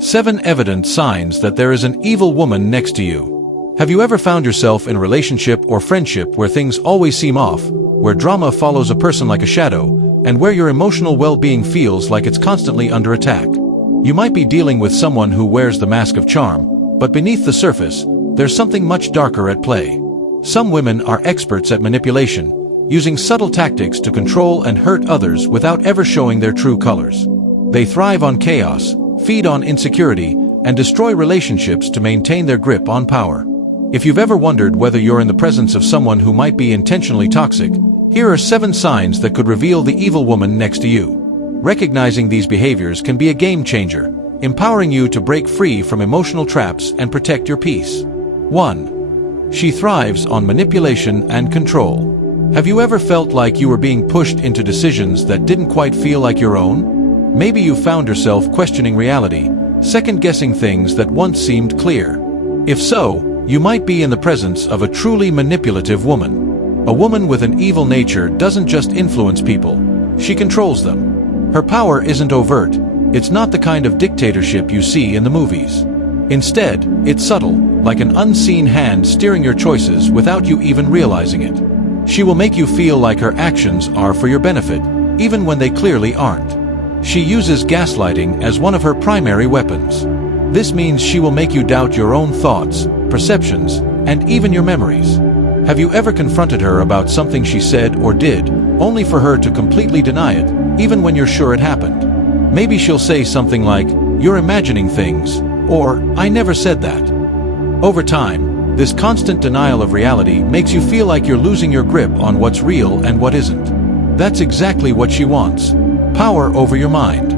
7 evident signs that there is an evil woman next to you. Have you ever found yourself in a relationship or friendship where things always seem off, where drama follows a person like a shadow, and where your emotional well-being feels like it's constantly under attack? You might be dealing with someone who wears the mask of charm, but beneath the surface, there's something much darker at play. Some women are experts at manipulation, using subtle tactics to control and hurt others without ever showing their true colors. They thrive on chaos, feed on insecurity, and destroy relationships to maintain their grip on power. If you've ever wondered whether you're in the presence of someone who might be intentionally toxic, here are 7 signs that could reveal the evil woman next to you. Recognizing these behaviors can be a game changer, empowering you to break free from emotional traps and protect your peace. 1. She thrives on manipulation and control. Have you ever felt like you were being pushed into decisions that didn't quite feel like your own? Maybe you found yourself questioning reality, second-guessing things that once seemed clear. If so, you might be in the presence of a truly manipulative woman. A woman with an evil nature doesn't just influence people, she controls them. Her power isn't overt, it's not the kind of dictatorship you see in the movies. Instead, it's subtle, like an unseen hand steering your choices without you even realizing it. She will make you feel like her actions are for your benefit, even when they clearly aren't. She uses gaslighting as one of her primary weapons. This means she will make you doubt your own thoughts, perceptions, and even your memories. Have you ever confronted her about something she said or did, only for her to completely deny it, even when you're sure it happened? Maybe she'll say something like, "You're imagining things," or "I never said that." Over time, this constant denial of reality makes you feel like you're losing your grip on what's real and what isn't. That's exactly what she wants. Power over your mind.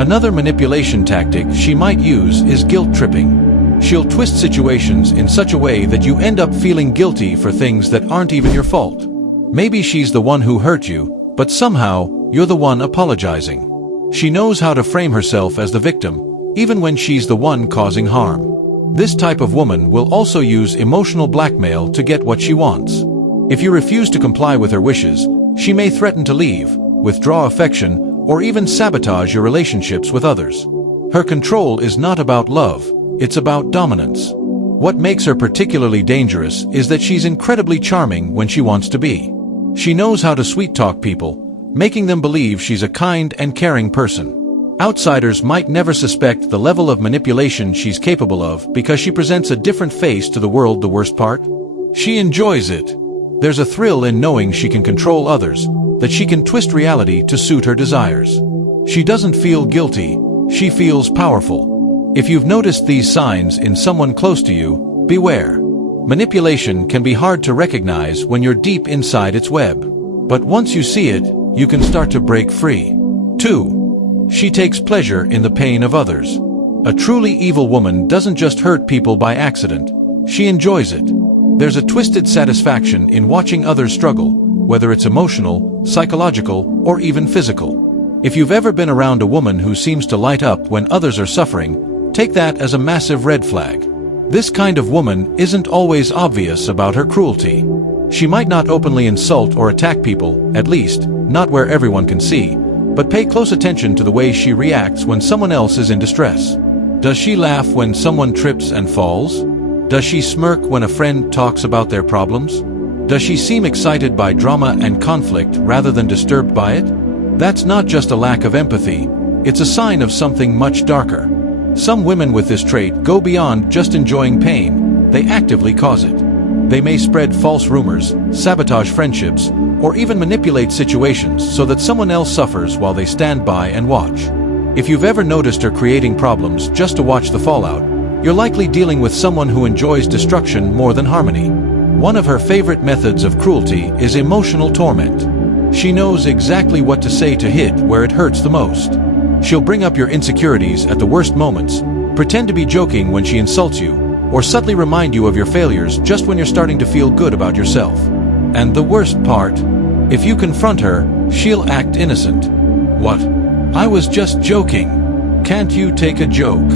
Another manipulation tactic she might use is guilt tripping. She'll twist situations in such a way that you end up feeling guilty for things that aren't even your fault. Maybe she's the one who hurt you, but somehow, you're the one apologizing. She knows how to frame herself as the victim, even when she's the one causing harm. This type of woman will also use emotional blackmail to get what she wants. If you refuse to comply with her wishes, she may threaten to leave, withdraw affection, or even sabotage your relationships with others. Her control is not about love, it's about dominance. What makes her particularly dangerous is that she's incredibly charming when she wants to be. She knows how to sweet-talk people, making them believe she's a kind and caring person. Outsiders might never suspect the level of manipulation she's capable of because she presents a different face to the world. The worst part? She enjoys it. There's a thrill in knowing she can control others, that she can twist reality to suit her desires. She doesn't feel guilty, she feels powerful. If you've noticed these signs in someone close to you, beware. Manipulation can be hard to recognize when you're deep inside its web. But once you see it, you can start to break free. 2. She takes pleasure in the pain of others. A truly evil woman doesn't just hurt people by accident, she enjoys it. There's a twisted satisfaction in watching others struggle, whether it's emotional, psychological, or even physical. If you've ever been around a woman who seems to light up when others are suffering, take that as a massive red flag. This kind of woman isn't always obvious about her cruelty. She might not openly insult or attack people, at least, not where everyone can see, but pay close attention to the way she reacts when someone else is in distress. Does she laugh when someone trips and falls? Does she smirk when a friend talks about their problems? Does she seem excited by drama and conflict rather than disturbed by it? That's not just a lack of empathy, it's a sign of something much darker. Some women with this trait go beyond just enjoying pain, they actively cause it. They may spread false rumors, sabotage friendships, or even manipulate situations so that someone else suffers while they stand by and watch. If you've ever noticed her creating problems just to watch the fallout, you're likely dealing with someone who enjoys destruction more than harmony. One of her favorite methods of cruelty is emotional torment. She knows exactly what to say to hit where it hurts the most. She'll bring up your insecurities at the worst moments, pretend to be joking when she insults you, or subtly remind you of your failures just when you're starting to feel good about yourself. And the worst part? If you confront her, she'll act innocent. "What? I was just joking. Can't you take a joke?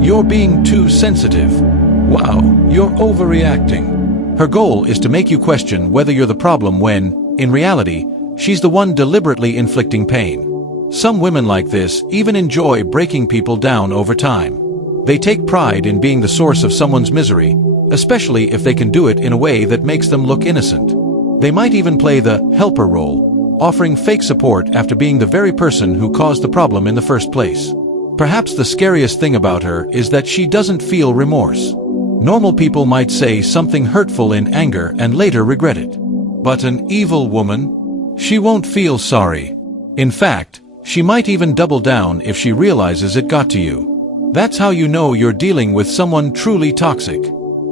You're being too sensitive. Wow, you're overreacting." Her goal is to make you question whether you're the problem when, in reality, she's the one deliberately inflicting pain. Some women like this even enjoy breaking people down over time. They take pride in being the source of someone's misery, especially if they can do it in a way that makes them look innocent. They might even play the helper role, offering fake support after being the very person who caused the problem in the first place. Perhaps the scariest thing about her is that she doesn't feel remorse. Normal people might say something hurtful in anger and later regret it. But an evil woman? She won't feel sorry. In fact, she might even double down if she realizes it got to you. That's how you know you're dealing with someone truly toxic.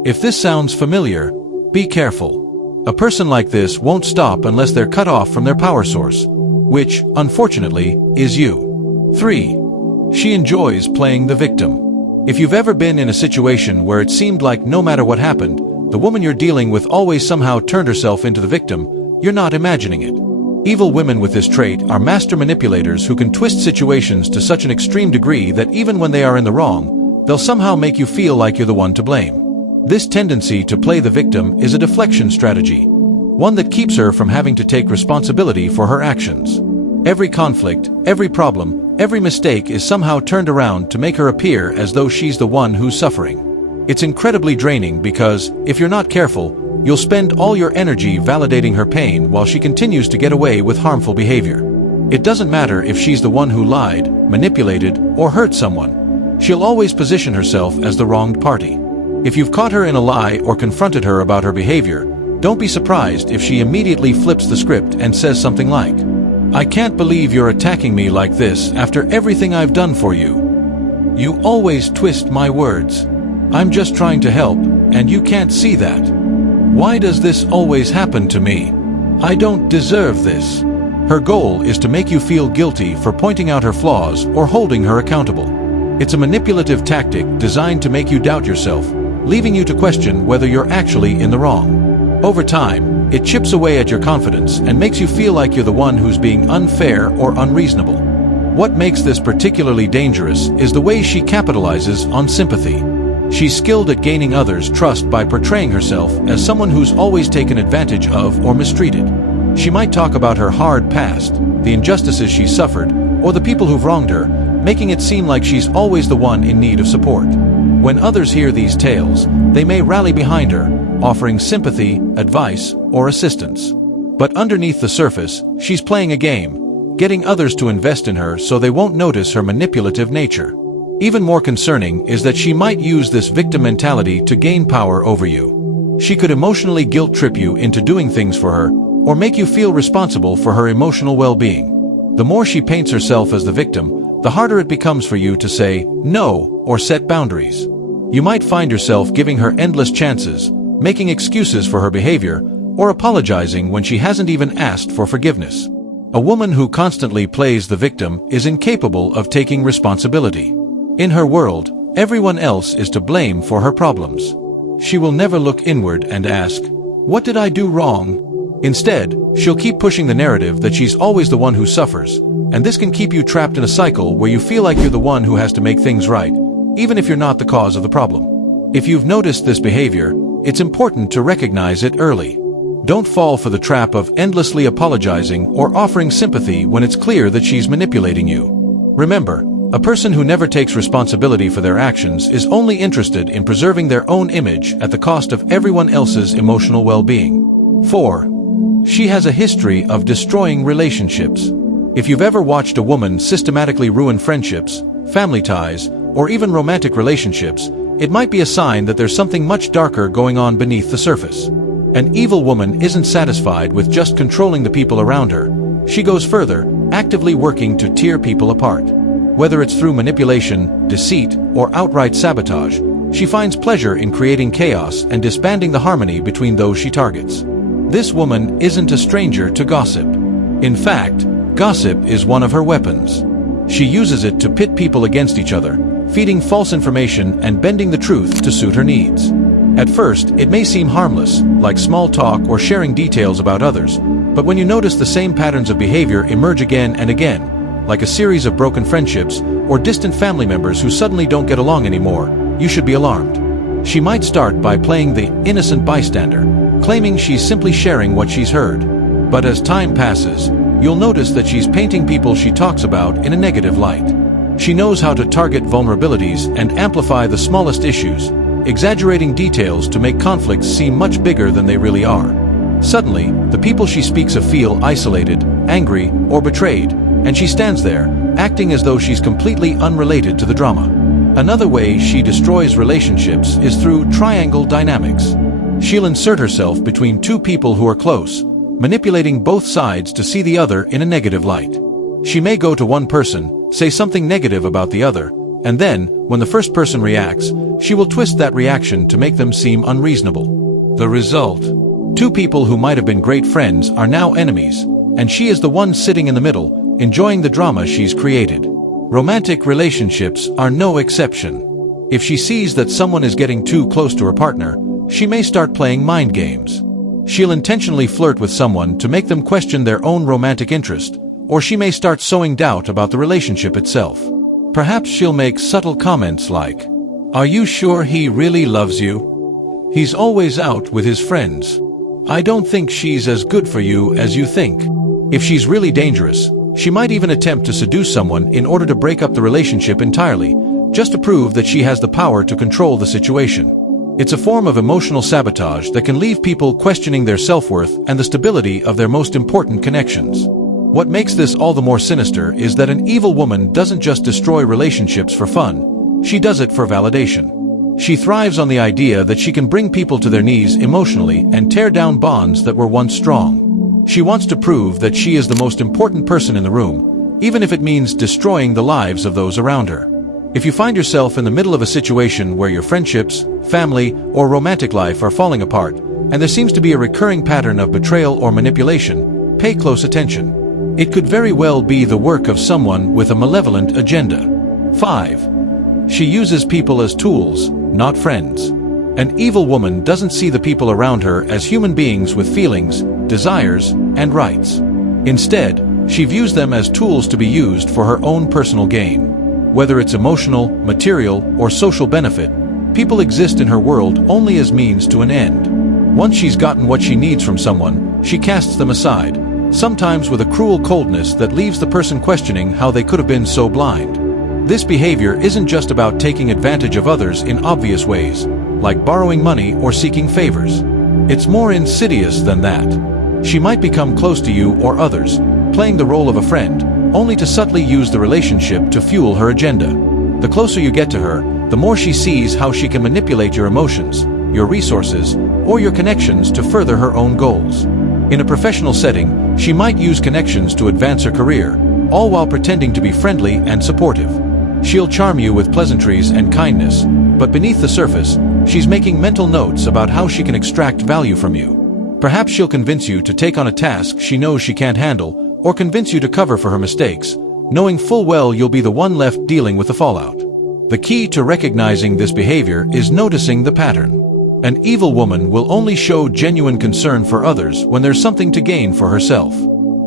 If this sounds familiar, be careful. A person like this won't stop unless they're cut off from their power source, which, unfortunately, is you. 3. She enjoys playing the victim. If you've ever been in a situation where it seemed like no matter what happened, the woman you're dealing with always somehow turned herself into the victim, you're not imagining it. Evil women with this trait are master manipulators who can twist situations to such an extreme degree that even when they are in the wrong, they'll somehow make you feel like you're the one to blame. This tendency to play the victim is a deflection strategy, one that keeps her from having to take responsibility for her actions. Every conflict, every problem, every mistake is somehow turned around to make her appear as though she's the one who's suffering. It's incredibly draining because, if you're not careful, you'll spend all your energy validating her pain while she continues to get away with harmful behavior. It doesn't matter if she's the one who lied, manipulated, or hurt someone. She'll always position herself as the wronged party. If you've caught her in a lie or confronted her about her behavior, don't be surprised if she immediately flips the script and says something like, "I can't believe you're attacking me like this after everything I've done for you. You always twist my words. I'm just trying to help, and you can't see that. Why does this always happen to me? I don't deserve this." Her goal is to make you feel guilty for pointing out her flaws or holding her accountable. It's a manipulative tactic designed to make you doubt yourself, leaving you to question whether you're actually in the wrong. Over time, it chips away at your confidence and makes you feel like you're the one who's being unfair or unreasonable. What makes this particularly dangerous is the way she capitalizes on sympathy. She's skilled at gaining others' trust by portraying herself as someone who's always taken advantage of or mistreated. She might talk about her hard past, the injustices she's suffered, or the people who've wronged her, making it seem like she's always the one in need of support. When others hear these tales, they may rally behind her, offering sympathy, advice, or assistance. But underneath the surface, she's playing a game, getting others to invest in her so they won't notice her manipulative nature. Even more concerning is that she might use this victim mentality to gain power over you. She could emotionally guilt-trip you into doing things for her, or make you feel responsible for her emotional well-being. The more she paints herself as the victim, the harder it becomes for you to say no or set boundaries. You might find yourself giving her endless chances, making excuses for her behavior, or apologizing when she hasn't even asked for forgiveness. A woman who constantly plays the victim is incapable of taking responsibility. In her world, everyone else is to blame for her problems. She will never look inward and ask, "What did I do wrong?" Instead, she'll keep pushing the narrative that she's always the one who suffers, and this can keep you trapped in a cycle where you feel like you're the one who has to make things right, even if you're not the cause of the problem. If you've noticed this behavior, it's important to recognize it early. Don't fall for the trap of endlessly apologizing or offering sympathy when it's clear that she's manipulating you. Remember, a person who never takes responsibility for their actions is only interested in preserving their own image at the cost of everyone else's emotional well-being. 4. She has a history of destroying relationships. If you've ever watched a woman systematically ruin friendships, family ties, or even romantic relationships, it might be a sign that there's something much darker going on beneath the surface. An evil woman isn't satisfied with just controlling the people around her. She goes further, actively working to tear people apart. Whether it's through manipulation, deceit, or outright sabotage, she finds pleasure in creating chaos and disbanding the harmony between those she targets. This woman isn't a stranger to gossip. In fact, gossip is one of her weapons. She uses it to pit people against each other, feeding false information and bending the truth to suit her needs. At first, it may seem harmless, like small talk or sharing details about others, but when you notice the same patterns of behavior emerge again and again, like a series of broken friendships or distant family members who suddenly don't get along anymore, you should be alarmed. She might start by playing the innocent bystander, claiming she's simply sharing what she's heard. But as time passes, you'll notice that she's painting people she talks about in a negative light. She knows how to target vulnerabilities and amplify the smallest issues, exaggerating details to make conflicts seem much bigger than they really are. Suddenly, the people she speaks of feel isolated, angry, or betrayed, and she stands there, acting as though she's completely unrelated to the drama. Another way she destroys relationships is through triangle dynamics. She'll insert herself between two people who are close, manipulating both sides to see the other in a negative light. She may go to one person, say something negative about the other, and then, when the first person reacts, she will twist that reaction to make them seem unreasonable. The result: two people who might have been great friends are now enemies, and she is the one sitting in the middle, enjoying the drama she's created. Romantic relationships are no exception. If she sees that someone is getting too close to her partner, she may start playing mind games. She'll intentionally flirt with someone to make them question their own romantic interest, or she may start sowing doubt about the relationship itself. Perhaps she'll make subtle comments like, "Are you sure he really loves you? He's always out with his friends. I don't think she's as good for you as you think." If she's really dangerous, she might even attempt to seduce someone in order to break up the relationship entirely, just to prove that she has the power to control the situation. It's a form of emotional sabotage that can leave people questioning their self-worth and the stability of their most important connections. What makes this all the more sinister is that an evil woman doesn't just destroy relationships for fun, she does it for validation. She thrives on the idea that she can bring people to their knees emotionally and tear down bonds that were once strong. She wants to prove that she is the most important person in the room, even if it means destroying the lives of those around her. If you find yourself in the middle of a situation where your friendships, family, or romantic life are falling apart, and there seems to be a recurring pattern of betrayal or manipulation, pay close attention. It could very well be the work of someone with a malevolent agenda. 5. She uses people as tools, not friends. An evil woman doesn't see the people around her as human beings with feelings, desires, and rights. Instead, she views them as tools to be used for her own personal gain. Whether it's emotional, material, or social benefit, people exist in her world only as means to an end. Once she's gotten what she needs from someone, she casts them aside, sometimes with a cruel coldness that leaves the person questioning how they could have been so blind. This behavior isn't just about taking advantage of others in obvious ways, like borrowing money or seeking favors. It's more insidious than that. She might become close to you or others, playing the role of a friend, only to subtly use the relationship to fuel her agenda. The closer you get to her, the more she sees how she can manipulate your emotions, your resources, or your connections to further her own goals. In a professional setting, she might use connections to advance her career, all while pretending to be friendly and supportive. She'll charm you with pleasantries and kindness, but beneath the surface, she's making mental notes about how she can extract value from you. Perhaps she'll convince you to take on a task she knows she can't handle, or convince you to cover for her mistakes, knowing full well you'll be the one left dealing with the fallout. The key to recognizing this behavior is noticing the pattern. An evil woman will only show genuine concern for others when there's something to gain for herself.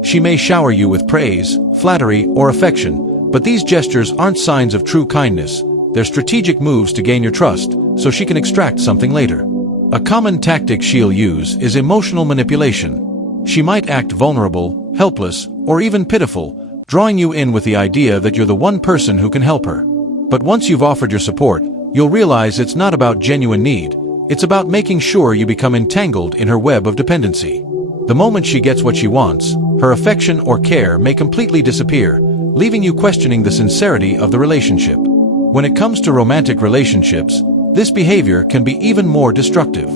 She may shower you with praise, flattery, or affection, but these gestures aren't signs of true kindness. They're strategic moves to gain your trust, so she can extract something later. A common tactic she'll use is emotional manipulation. She might act vulnerable, helpless, or even pitiful, drawing you in with the idea that you're the one person who can help her. But once you've offered your support, you'll realize it's not about genuine need, it's about making sure you become entangled in her web of dependency. The moment she gets what she wants, her affection or care may completely disappear, leaving you questioning the sincerity of the relationship. When it comes to romantic relationships, this behavior can be even more destructive.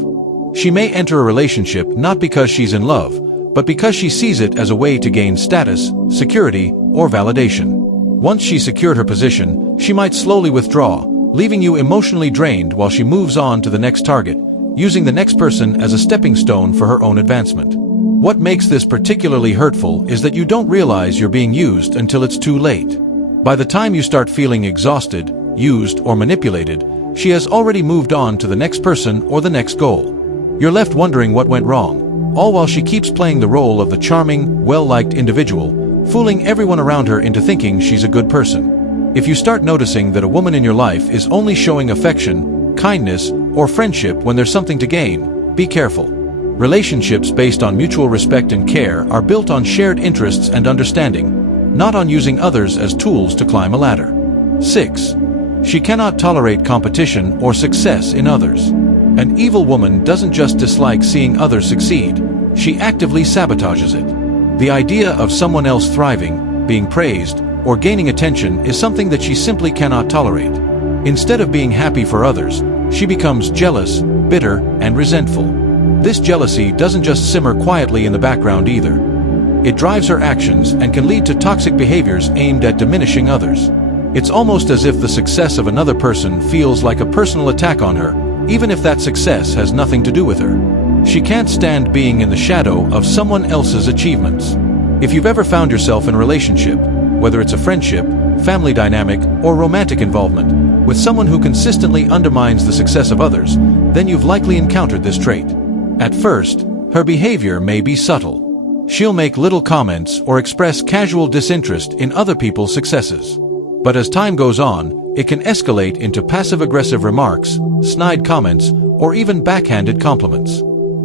She may enter a relationship not because she's in love, but because she sees it as a way to gain status, security, or validation. Once she's secured her position, she might slowly withdraw, leaving you emotionally drained while she moves on to the next target, using the next person as a stepping stone for her own advancement. What makes this particularly hurtful is that you don't realize you're being used until it's too late. By the time you start feeling exhausted, used, or manipulated, she has already moved on to the next person or the next goal. You're left wondering what went wrong, all while she keeps playing the role of the charming, well-liked individual, fooling everyone around her into thinking she's a good person. If you start noticing that a woman in your life is only showing affection, kindness, or friendship when there's something to gain, be careful. Relationships based on mutual respect and care are built on shared interests and understanding, not on using others as tools to climb a ladder. 6. She cannot tolerate competition or success in others. An evil woman doesn't just dislike seeing others succeed, she actively sabotages it. The idea of someone else thriving, being praised, or gaining attention is something that she simply cannot tolerate. Instead of being happy for others, she becomes jealous, bitter, and resentful. This jealousy doesn't just simmer quietly in the background either. It drives her actions and can lead to toxic behaviors aimed at diminishing others. It's almost as if the success of another person feels like a personal attack on her, even if that success has nothing to do with her. She can't stand being in the shadow of someone else's achievements. If you've ever found yourself in a relationship, whether it's a friendship, family dynamic, or romantic involvement, with someone who consistently undermines the success of others, then you've likely encountered this trait. At first, her behavior may be subtle. She'll make little comments or express casual disinterest in other people's successes. But as time goes on, it can escalate into passive-aggressive remarks, snide comments, or even backhanded compliments.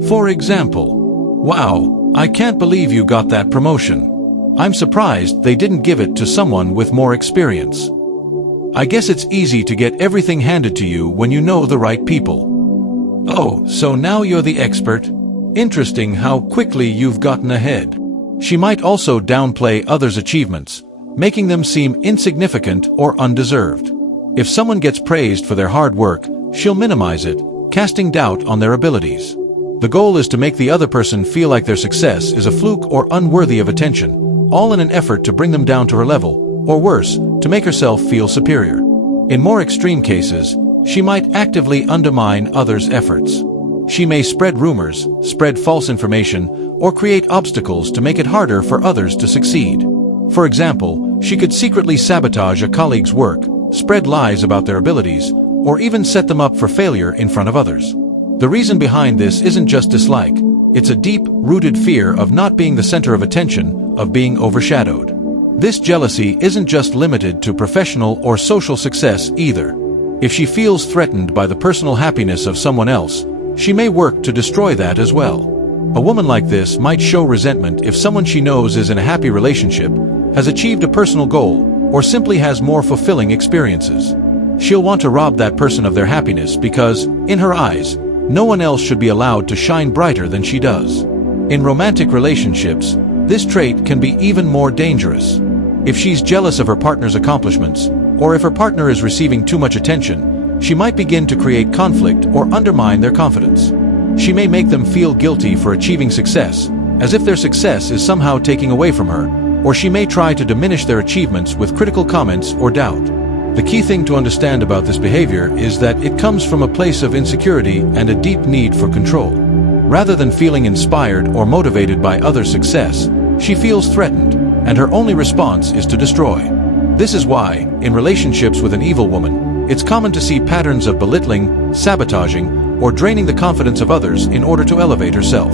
For example, "Wow, I can't believe you got that promotion. I'm surprised they didn't give it to someone with more experience. I guess it's easy to get everything handed to you when you know the right people. Oh, so now you're the expert? Interesting how quickly you've gotten ahead." She might also downplay others' achievements, making them seem insignificant or undeserved. If someone gets praised for their hard work, she'll minimize it, casting doubt on their abilities. The goal is to make the other person feel like their success is a fluke or unworthy of attention, all in an effort to bring them down to her level, or worse, to make herself feel superior. In more extreme cases, she might actively undermine others' efforts. She may spread rumors, spread false information, or create obstacles to make it harder for others to succeed. For example, she could secretly sabotage a colleague's work, spread lies about their abilities, or even set them up for failure in front of others. The reason behind this isn't just dislike, it's a deep-rooted fear of not being the center of attention, of being overshadowed. This jealousy isn't just limited to professional or social success either. If she feels threatened by the personal happiness of someone else, she may work to destroy that as well. A woman like this might show resentment if someone she knows is in a happy relationship, has achieved a personal goal, or simply has more fulfilling experiences. She'll want to rob that person of their happiness because, in her eyes, no one else should be allowed to shine brighter than she does. In romantic relationships, this trait can be even more dangerous. If she's jealous of her partner's accomplishments, or if her partner is receiving too much attention, she might begin to create conflict or undermine their confidence. She may make them feel guilty for achieving success, as if their success is somehow taking away from her, or she may try to diminish their achievements with critical comments or doubt. The key thing to understand about this behavior is that it comes from a place of insecurity and a deep need for control. Rather than feeling inspired or motivated by others' success, she feels threatened, and her only response is to destroy. This is why, in relationships with an evil woman, it's common to see patterns of belittling, sabotaging, or draining the confidence of others in order to elevate herself.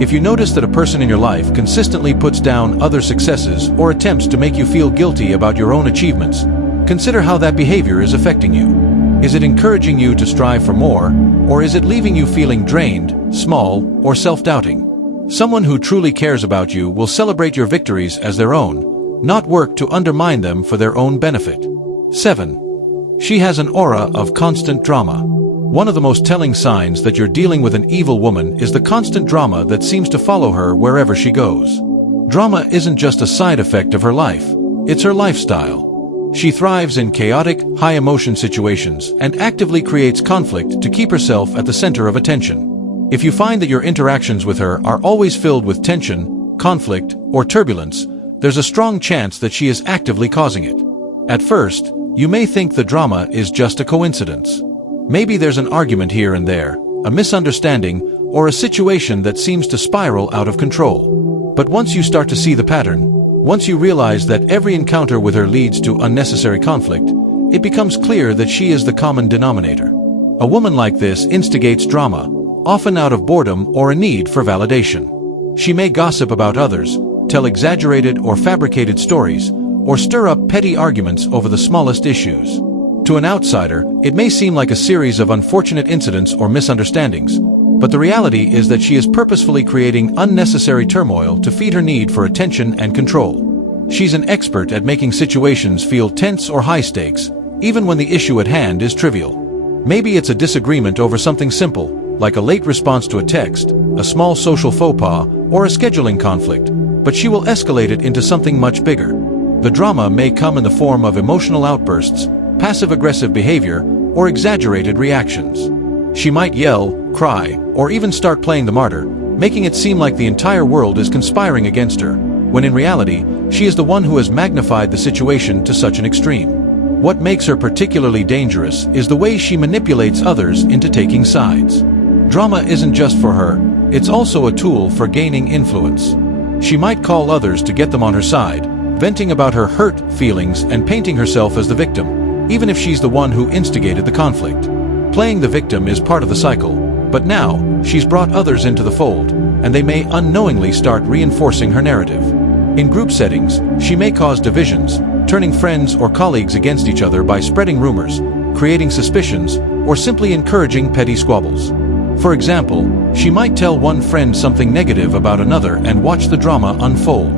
If you notice that a person in your life consistently puts down other successes or attempts to make you feel guilty about your own achievements, consider how that behavior is affecting you. Is it encouraging you to strive for more, or is it leaving you feeling drained, small, or self-doubting? Someone who truly cares about you will celebrate your victories as their own, not work to undermine them for their own benefit. 7. She has an aura of constant drama. One of the most telling signs that you're dealing with an evil woman is the constant drama that seems to follow her wherever she goes. Drama isn't just a side effect of her life, it's her lifestyle. She thrives in chaotic, high-emotion situations and actively creates conflict to keep herself at the center of attention. If you find that your interactions with her are always filled with tension, conflict, or turbulence, there's a strong chance that she is actively causing it. At first, you may think the drama is just a coincidence. Maybe there's an argument here and there, a misunderstanding, or a situation that seems to spiral out of control. But once you start to see the pattern, once you realize that every encounter with her leads to unnecessary conflict, it becomes clear that she is the common denominator. A woman like this instigates drama, often out of boredom or a need for validation. She may gossip about others, tell exaggerated or fabricated stories, or stir up petty arguments over the smallest issues. To an outsider, it may seem like a series of unfortunate incidents or misunderstandings, but the reality is that she is purposefully creating unnecessary turmoil to feed her need for attention and control. She's an expert at making situations feel tense or high stakes, even when the issue at hand is trivial. Maybe it's a disagreement over something simple, like a late response to a text, a small social faux pas, or a scheduling conflict, but she will escalate it into something much bigger. The drama may come in the form of emotional outbursts, passive-aggressive behavior, or exaggerated reactions. She might yell, cry, or even start playing the martyr, making it seem like the entire world is conspiring against her, when in reality, she is the one who has magnified the situation to such an extreme. What makes her particularly dangerous is the way she manipulates others into taking sides. Drama isn't just for her, it's also a tool for gaining influence. She might call others to get them on her side, venting about her hurt feelings and painting herself as the victim, even if she's the one who instigated the conflict. Playing the victim is part of the cycle, but now, she's brought others into the fold, and they may unknowingly start reinforcing her narrative. In group settings, she may cause divisions, turning friends or colleagues against each other by spreading rumors, creating suspicions, or simply encouraging petty squabbles. For example, she might tell one friend something negative about another and watch the drama unfold.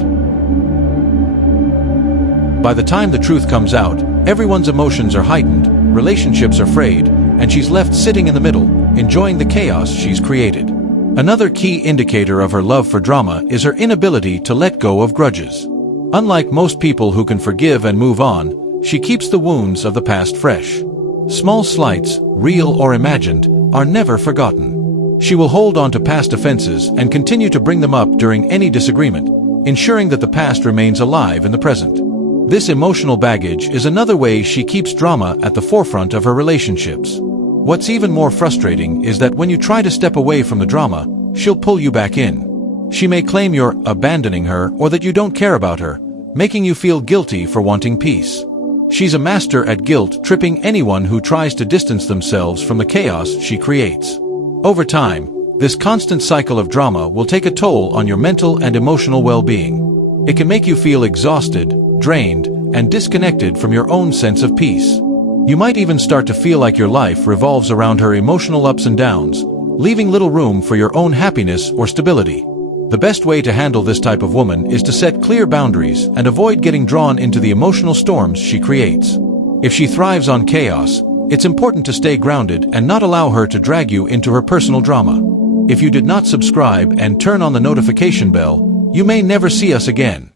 By the time the truth comes out, everyone's emotions are heightened, relationships are frayed, and she's left sitting in the middle, enjoying the chaos she's created. Another key indicator of her love for drama is her inability to let go of grudges. Unlike most people who can forgive and move on, she keeps the wounds of the past fresh. Small slights, real or imagined, are never forgotten. She will hold on to past offenses and continue to bring them up during any disagreement, ensuring that the past remains alive in the present. This emotional baggage is another way she keeps drama at the forefront of her relationships. What's even more frustrating is that when you try to step away from the drama, she'll pull you back in. She may claim you're abandoning her or that you don't care about her, making you feel guilty for wanting peace. She's a master at guilt-tripping anyone who tries to distance themselves from the chaos she creates. Over time, this constant cycle of drama will take a toll on your mental and emotional well-being. It can make you feel exhausted, drained, and disconnected from your own sense of peace. You might even start to feel like your life revolves around her emotional ups and downs, leaving little room for your own happiness or stability. The best way to handle this type of woman is to set clear boundaries and avoid getting drawn into the emotional storms she creates. If she thrives on chaos, it's important to stay grounded and not allow her to drag you into her personal drama. If you did not subscribe and turn on the notification bell, you may never see us again.